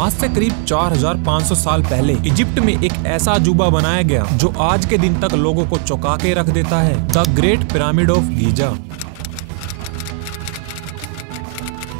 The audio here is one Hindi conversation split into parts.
आज से करीब 4500 साल पहले इजिप्ट में एक ऐसा अजूबा बनाया गया जो आज के दिन तक लोगों को चौंका के रख देता है, the great pyramid of Giza.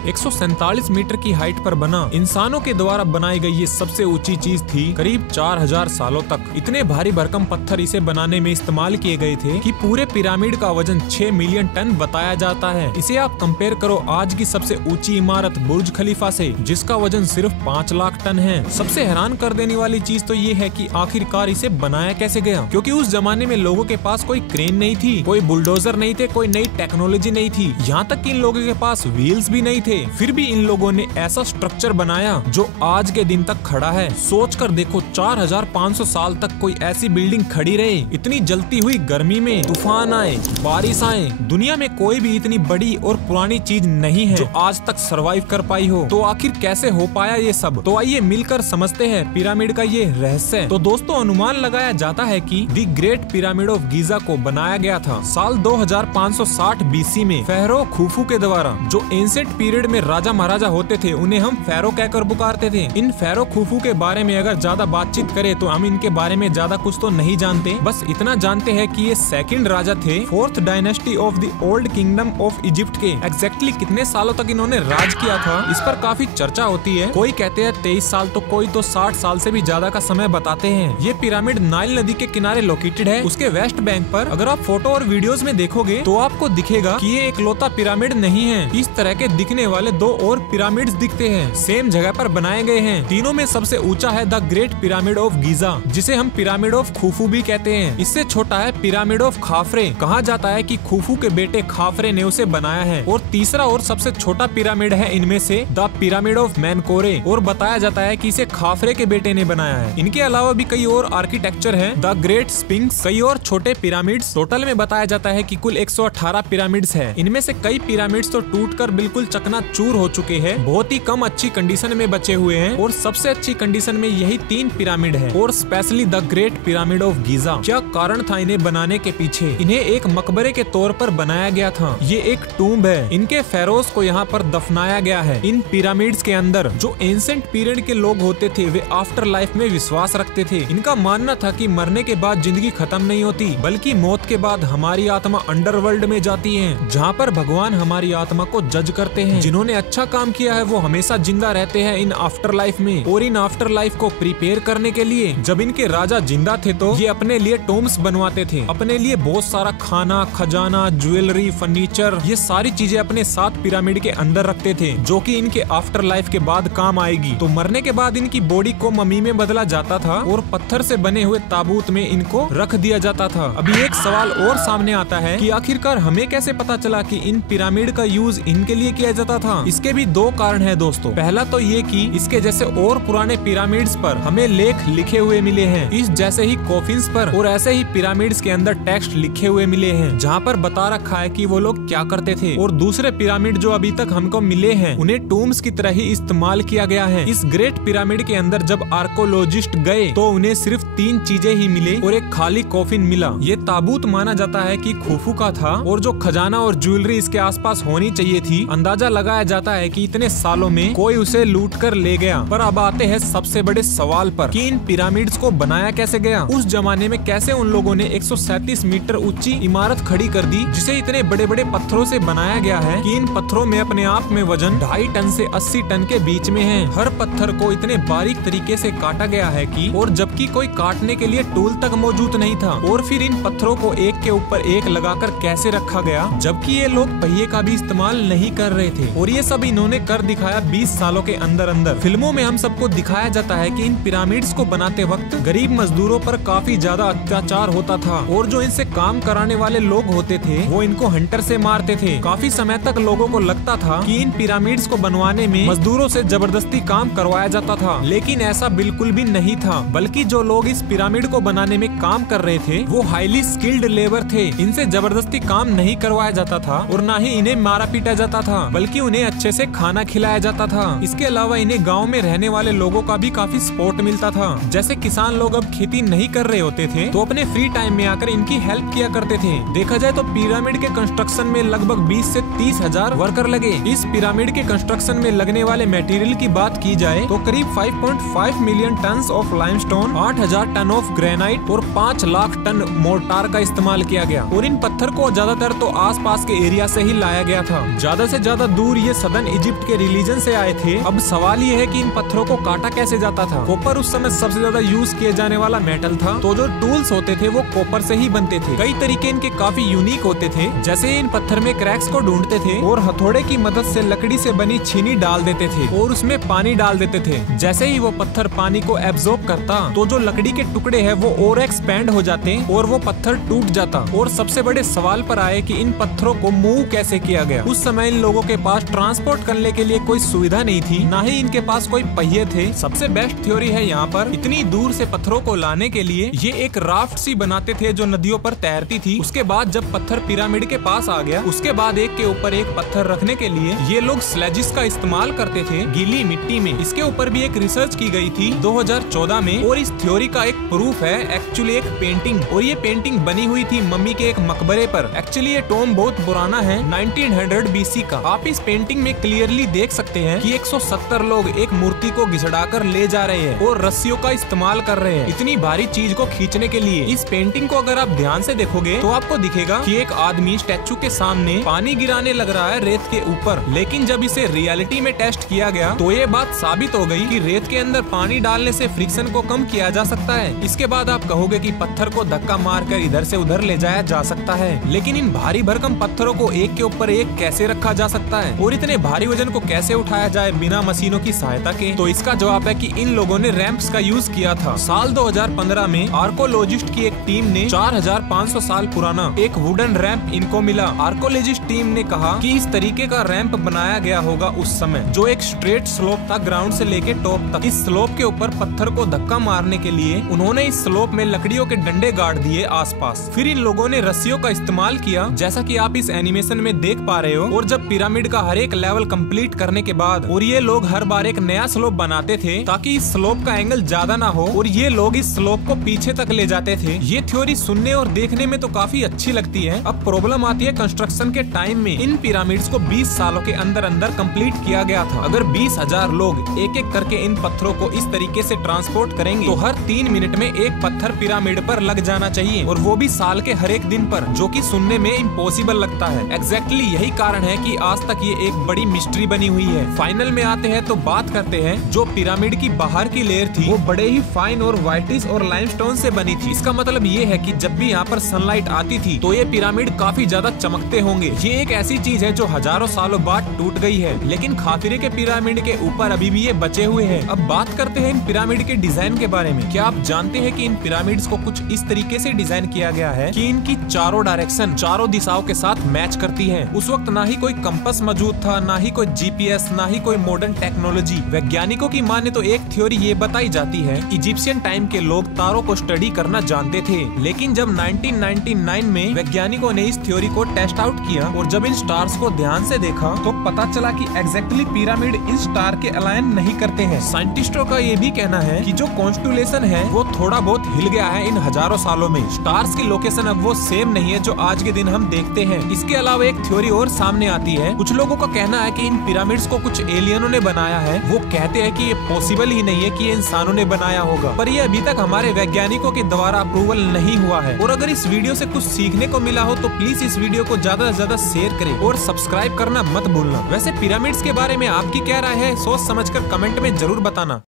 147 metre की हाइट पर बना इंसानों के द्वारा बनाई गई ये सबसे ऊंची चीज थी। करीब 4000 सालों तक इतने भारी भरकम पत्थर इसे बनाने में इस्तेमाल किए गए थे कि पूरे पिरामिड का वजन 6 मिलियन टन बताया जाता है। इसे आप कंपेयर करो आज की सबसे ऊंची इमारत बुर्ज खलीफा से, जिसका वजन सिर्फ 5 लाख टन है। सबसे हैरान कर देने वाली चीज तो ये है कि आखिरकार इसे बनाया कैसे गया, क्योंकि उस जमाने में लोगों के पास कोई क्रेन नहीं थी, कोई बुलडोजर नहीं थे, कोई नई टेक्नोलॉजी नहीं थी, यहाँ तक कि इन लोगों के पास व्हील्स भी नहीं थे। फिर भी इन लोगों ने ऐसा स्ट्रक्चर बनाया जो आज के दिन तक खड़ा है। सोचकर देखो, 4500 साल तक कोई ऐसी बिल्डिंग खड़ी रहे, इतनी जलती हुई गर्मी में, तूफान आए, बारिश आए, दुनिया में कोई भी इतनी बड़ी और पुरानी चीज नहीं है जो आज तक सरवाइव कर पाई हो। तो आखिर कैसे हो पाया ये सब? तो आइए मिलकर समझते हैं पिरामिड का ये रहस्य। तो दोस्तों, अनुमान लगाया जाता है कि the great pyramid of Giza को बनाया गया था साल 2560 बीसी में फेरो खुफू के द्वारा। जो एंशिएंट पीरियड में राजा महाराजा होते थे उन्हें हम फेरो कहकर पुकारते थे। इन फेरो खुफू के बारे में अगर ज्यादा बातचीत करें तो हम इनके बारे में ज्यादा कुछ तो नहीं जानते, बस इतना जानते हैं कि ये सेकंड राजा थे 4th dynasty of the old kingdom of Egypt के। एग्जैक्टली कितने सालों तक इन्होंने राज किया था, इस पर काफी चर्चा होती है। कोई कहते हैं 23 साल, तो कोई तो 60 साल से भी ज्यादा का समय बताते हैं। ये पिरामिड नाइल नदी के किनारे लोकेटेड है, उसके वेस्ट बैंक पर। अगर आप फोटो और वीडियोस में देखोगे तो आपको दिखेगा कि ये एकलौता पिरामिड नहीं है, इस तरह के दिखने वाले 2 और पिरामिड्स दिखते हैं, सेम जगह पर बनाए गए हैं। तीनों में सबसे ऊंचा है the great pyramid of Giza, जिसे हम पिरामिड ऑफ खुफू भी कहते हैं। इससे छोटा है पिरामिड ऑफ खाफरे। कहा जाता है कि खुफू के बेटे खाफरे ने उसे बनाया है। और तीसरा और सबसे छोटा पिरामिड है इनमें से द पिरामिड ऑफ मेनकोरे, और बताया जाता है कि इसे खाफरे के बेटे ने बनाया है। इनके अलावा भी कई और आर्किटेक्चर है, द ग्रेट स्फिंक्स, कई और छोटे पिरामिड्स। टोटल में बताया जाता है कि कुल 118 पिरामिड्स है। इनमें से कई पिरामिड्स तो टूटकर बिल्कुल चकनाचूर हो चुके हैं, बहुत ही कम अच्छी कंडीशन में बचे हुए हैं, और सबसे अच्छी कंडीशन में यही 3 पिरामिड है, और specially the great pyramid of Giza. क्या कारण था इन्हें बनाने के पीछे? इन्हें एक मकबरे के तौर पर बनाया गया था। ये एक टूम्ब है, इनके फेरोज को यहाँ पर दफनाया गया है। इन पिरामिड्स के अंदर जो एंशिएंट पीरियड के लोग होते थे वे आफ्टर लाइफ में विश्वास रखते थे। इनका मानना था कि मरने के बाद जिंदगी खत्म नहीं होती, बल्कि मौत के बाद हमारी आत्मा अंडरवर्ल्ड में जाती है, जहाँ पर भगवान हमारी आत्मा को जज करते हैं। जिन्होंने अच्छा काम किया है वो हमेशा जिंदा रहते हैं इन आफ्टर लाइफ में। और इन आफ्टर लाइफ को प्रिपेयर करने के लिए जब इनके राजा जिंदा थे तो ये अपने लिए टोम्स बनवाते थे, अपने लिए बहुत सारा खाना, खजाना, ज्वेलरी, फर्नीचर, ये सारी चीजें अपने साथ पिरामिड के अंदर रखते थे, जो कि इनके आफ्टर लाइफ के बाद काम आएगी। तो मरने के बाद इनकी बॉडी को मम्मी में बदला जाता था और पत्थर से बने हुए ताबूत में इनको रख दिया जाता था। अभी एक सवाल और सामने आता है कि आखिरकार हमें कैसे पता चला कि इन पिरामिड का यूज इनके लिए किया जाता था? इसके भी 2 कारण है दोस्तों। पहला तो ये कि इसके जैसे और पुराने पिरामिड्स पर हमें लेख लिखे हुए मिले हैं, इस जैसे ही कॉफिन्स पर और ऐसे ही पिरामिड्स के अंदर टेक्स्ट लिखे हुए मिले हैं, जहाँ पर बता रखा है कि वो लोग क्या करते थे। और दूसरे पिरामिड जो अभी तक हमको मिले हैं उन्हें टूम्स की तरह ही इस्तेमाल किया गया है। इस ग्रेट पिरामिड के अंदर जब आर्कोलॉजिस्ट गए तो उन्हें सिर्फ 3 चीजें ही मिले और एक खाली कॉफिन मिला। ये ताबूत माना जाता है कि खुफू का था, और जो खजाना और ज्वेलरी इसके आसपास होनी चाहिए थी, अंदाजा लगाया जाता है कि इतने सालों में कोई उसे लूट कर ले गया। पर अब आते हैं सबसे बड़े सवाल पर कि इन पिरामिड्स को बनाया कैसे गया? उस जमाने में कैसे उन लोगों ने 137 मीटर ऊंची इमारत खड़ी कर दी, जिसे इतने बड़े बड़े पत्थरों से बनाया गया है कि इन पत्थरों में अपने आप में वजन 2.5 टन से 80 टन के बीच में है। हर पत्थर को इतने बारीक तरीके से काटा गया है कि और जबकि कोई काटने के लिए टूल तक मौजूद नहीं था। और फिर इन पत्थरों को एक के ऊपर एक लगाकर कैसे रखा गया, जबकि ये लोग पहिए का भी इस्तेमाल नहीं कर रहे थे। और ये सब इन्होंने कर दिखाया 20 सालों के अंदर अंदर। फिल्मों में हम सबको दिखाया जाता है कि इन पिरामिड्स को बनाते वक्त गरीब मजदूरों पर काफी ज्यादा अत्याचार होता था, और जो इनसे काम कराने वाले लोग होते थे वो इनको हंटर से मारते थे। काफी समय तक लोगों को लगता था कि इन पिरामिड्स को बनवाने में मजदूरों से जबरदस्ती काम करवाया जाता था, लेकिन ऐसा बिल्कुल भी नहीं था। बल्कि जो लोग इस पिरामिड को बनाने में काम कर रहे थे वो हाईली स्किल्ड लेबर थे। इनसे जबरदस्ती काम नहीं करवाया जाता था और न ही इन्हें मारा पीटा जाता था, बल्कि उन्हें अच्छे से खाना खिलाया जाता था। इसके अलावा इन्हें गाँव में रहने वाले लोगों का भी काफी सपोर्ट मिलता था। जैसे किसान लोग अब खेती नहीं कर रहे होते थे तो अपने फ्री टाइम में आकर इनकी हेल्प किया करते थे। देखा जाए तो पिरामिड के कंस्ट्रक्शन में लगभग 20 से 30 हजार वर्कर लगे। इस पिरामिड के कंस्ट्रक्शन में लगने वाले मटेरियल की बात की जाए तो करीब 5.5 million ton of limestone, 8000 ton of granite और 5 लाख टन मोर्टार का इस्तेमाल किया गया। और इन पत्थर को ज्यादातर तो आसपास के एरिया से ही लाया गया था। ज्यादा से ज्यादा दूर ये सदर्न इजिप्ट के रिलीजन से आए थे। अब सवाल ये है कि इन पत्थरों को काटा कैसे जाता था। कॉपर उस समय सबसे ज्यादा यूज किए जाने वाला मेटल था, तो जो टूल्स होते थे वो कॉपर से ही बनते थे। कई तरीके इनके काफी यूनिक होते थे, जैसे इन पत्थर में क्रैक्स को ढूंढते थे और हथौड़े की मदद से लकड़ी से बनी छीनी डाल देते थे और उसमें पानी डाल देते थे। जैसे ही वो पत्थर पानी को एब्जॉर्ब करता तो जो लकड़ी के टुकड़े हैं वो और एक्सपैंड हो जाते और वो पत्थर टूट जाता। और सबसे बड़े सवाल पर आए कि इन पत्थरों को मूव कैसे किया गया। उस समय इन लोगों के पास ट्रांसपोर्ट करने के लिए कोई सुविधा नहीं थी, ना ही इनके पास कोई पहिए थे। सबसे बेस्ट थ्योरी है यहाँ पर, इतनी दूर से पत्थरों को लाने के लिए ये एक राफ्ट सी बनाते थे जो नदियों पर तैरती थी। उसके बाद जब पत्थर पिरामिड के पास आ गया, उसके बाद एक के ऊपर एक पत्थर रखने के लिए ये लोग स्लेजिस का इस्तेमाल करते थे गीली मिट्टी में। इसके ऊपर भी एक रिसर्च की गई थी 2014 में और इस थ्योरी का एक प्रूफ है एक्चुअली एक पेंटिंग। और ये पेंटिंग बनी हुई थी मम्मी के एक मकबरे पर। एक्चुअली ये टॉम बहुत पुराना है, 1900 BC का। आप इस पेंटिंग में क्लियरली देख सकते हैं कि 170 लोग एक मूर्ति को घिसड़ाकर ले जा रहे हैं और रस्सियों का इस्तेमाल कर रहे हैं इतनी भारी चीज को खींचने के लिए। इस पेंटिंग को अगर आप ध्यान से देखोगे तो आपको दिखेगा कि एक आदमी स्टैचू के सामने पानी गिराने लग रहा है रेत के ऊपर। लेकिन जब इसे रियलिटी में टेस्ट किया गया तो ये बात साबित हो गई कि रेत के अंदर पानी डालने से फ्रिक्शन को कम किया जा सकता है। इसके बाद आप कहोगे कि पत्थर को धक्का मारकर इधर से उधर ले जाया जा सकता है, लेकिन इन भारी भरकम पत्थरों को एक के ऊपर एक कैसे रखा जा सकता है और इतने भारी वजन को कैसे उठाया जाए बिना मशीनों की सहायता के? तो इसका जवाब है कि इन लोगों ने रैंप्स का यूज किया था। साल 2015 में आर्कोलॉजिस्ट की एक टीम ने 4500 साल पुराना एक वुडन रैंप इनको मिला। आर्कोलॉजिस्ट टीम ने कहा कि इस तरीके का रैंप बनाया गया होगा उस समय, जो एक स्ट्रेट स्लोप था ग्राउंड से लेके टॉप तक। इस स्लोप के ऊपर पत्थर को धक्का मारने के लिए उन्होंने इस स्लोप में लकड़ियों के डंडे गाड़ दिए आसपास। फिर इन लोगों ने रस्सियों का इस्तेमाल किया, जैसा कि आप इस एनिमेशन में देख पा रहे हो। और जब पिरामिड का हर एक लेवल कंप्लीट करने के बाद और ये लोग हर बार एक नया स्लोप बनाते थे ताकि इस स्लोप का एंगल ज्यादा ना हो और ये लोग इस स्लोप को पीछे तक ले जाते थे। ये थ्योरी सुनने और देखने में तो काफी अच्छी लगती है। अब प्रॉब्लम आती है कंस्ट्रक्शन के टाइम में। इन पिरामिड्स को 20 सालों के अंदर अंदर कंप्लीट किया गया था। अगर 20,000 लोग एक एक करके इन पत्थरों को इस तरीके से ट्रांसपोर्ट करेंगे तो हर 3 मिनट में एक पत्थर पिरामिड पर लग जाना चाहिए, और वो भी साल के हर एक दिन पर, जो कि सुनने में इम्पॉसिबल लगता है। एग्जैक्टली यही कारण है कि आज तक ये एक बड़ी मिस्ट्री बनी हुई है। फाइनल में आते हैं तो बात करते हैं, जो पिरामिड की बाहर की लेयर थी वो बड़े ही फाइन और व्हाइटिश और लाइमस्टोन से बनी थी। इसका मतलब ये है कि जब भी यहाँ पर सनलाइट आती थी तो ये पिरामिड काफी ज्यादा चमकते होंगे। ये एक ऐसी चीज है जो हजारों सालों बाद टूट गई है, लेकिन खातिरे के पिरामिड के ऊपर अभी भी ये बचे हुए हैं। अब बात करते हैं इन पिरामिड के डिजाइन के बारे में। क्या आप जानते हैं कि इन पिरामिड्स को कुछ इस तरीके से डिजाइन किया गया है कि इनकी चारों डायरेक्शन चारों दिशाओं के साथ मैच करती है। उस वक्त ना ही कोई कंपास मौजूद था, ना ही कोई जीपीएस, ना ही कोई मॉडर्न टेक्नोलॉजी। वैज्ञानिकों की माने तो एक थ्योरी ये बताई जाती है, इजिप्शियन टाइम के लोग तारों को स्टडी करना जानते थे, लेकिन जब 1999 में वैज्ञानिकों ने इस थ्योरी को टेस्ट आउट किया और जब इन स्टार्स को ध्यान से देखा तो पता चला कि एग्जैक्टली पिरामिड इन स्टार के अलाइन नहीं करते हैं। साइंटिस्टों का ये भी कहना है कि जो कॉन्स्टुलेशन है वो थोड़ा बहुत हिल गया है इन हजारों सालों में। स्टार्स की लोकेशन अब वो सेम नहीं है जो आज के दिन हम देखते हैं। इसके अलावा एक थ्योरी और सामने आती है। कुछ लोगों का कहना है कि इन पिरामिड्स को कुछ एलियनों ने बनाया है। वो कहते हैं कि ये पॉसिबल ही नहीं है कि ये इंसानों ने बनाया होगा, पर ये अभी तक हमारे वैज्ञानिकों के द्वारा अप्रूवल नहीं हुआ है। और अगर इस वीडियो से कुछ सीखने को मिला हो तो प्लीज इस वीडियो को ज्यादा से ज्यादा शेयर करें और सब्सक्राइब करना मत भूलना। वैसे पिरामिड्स के बारे में आपकी क्या राय है, सोच समझकर कमेंट में जरूर बताना।